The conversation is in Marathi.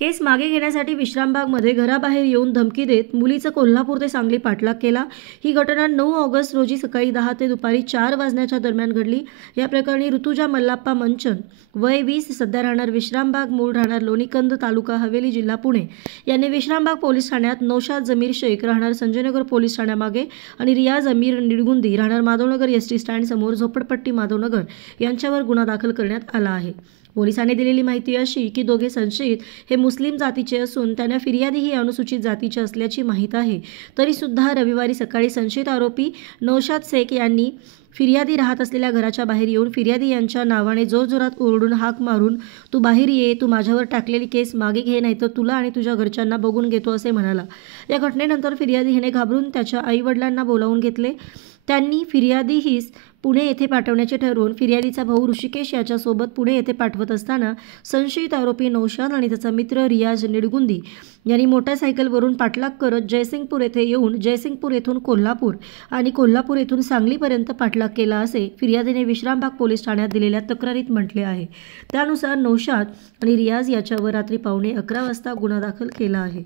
केस मागे घेण्यासाठी विश्रामबागमध्ये घराबाहेर येऊन धमकी देत मुलीचा कोल्हापूर ते सांगली पाठलाग केला। ही घटना 9 ऑगस्ट रोजी सकाळी 10 ते दुपारी 4 वाजण्याच्या दरम्यान घडली। या प्रकरणी ऋतुजा मल्लाप्पा मंचन वय 20 सध्या राहणार विश्रामबाग मूळ राहणार लोणीकंद तालुका हवेली जिल्हा पुणे यांनी विश्रामबाग पोलीस ठाण्यात नौशाद जमीर शेख राहणार संजयनगर पोलीस ठाण्यामागे आणि रियाज अमीर निडगुंदी राहणार माधवनगर एसटी स्टँड समोर झोपडपट्टी माधवनगर यांच्यावर गुन्हा दाखल करण्यात आला आहे। पोलिसांनी दिलेली माहिती अशी की दोघे संशयित हे मुस्लिम जातीचे असून त्यांना फिर्यादीही अनुसूचित जातीचे असल्याची माहिती आहे। तरी सुद्धा रविवारी सकाळी संशयित आरोपी नौशाद शेख यांनी फिर्यादी राहत असलेल्या घराच्या बाहेर येऊन फिर्यादी यांच्या नावाने जोरजोरात ओरडून हाक मारून तू बाहेर ये, तू माझ्यावर टाकलेली केस मागे घे, नाहीतर तुला आणि तुझ्या घरच्यांना बघून घेतो असे म्हणाला। या घटनेनंतर फिर्यादी हिने घाबरून त्याच्या आईवडिलांना बोलावून घेतले। त्यांनी फिर्यादीहीस पुणे येथे पाठवण्याचे ठरवून फिर्यादीचा भाऊ ऋषिकेश याच्यासोबत पुणे येथे पाठवत असताना संशयित आरोपी नौशाद आणि त्याचा मित्र रियाज निडगुंदी यांनी मोटारसायकलवरून पाठलाग करत जयसिंगपूर येथे येऊन जयसिंगपूर येथून कोल्हापूर आणि कोल्हापूर येथून सांगलीपर्यंत पाठलाग केला असे फिर्यादीने विश्रामबाग पोलीस ठाण्यात दिलेल्या तक्रारीत म्हटले आहे। त्यानुसार नौशाद आणि रियाज याच्यावर रात्री 11:15 वाजता गुन्हा दाखल केला आहे।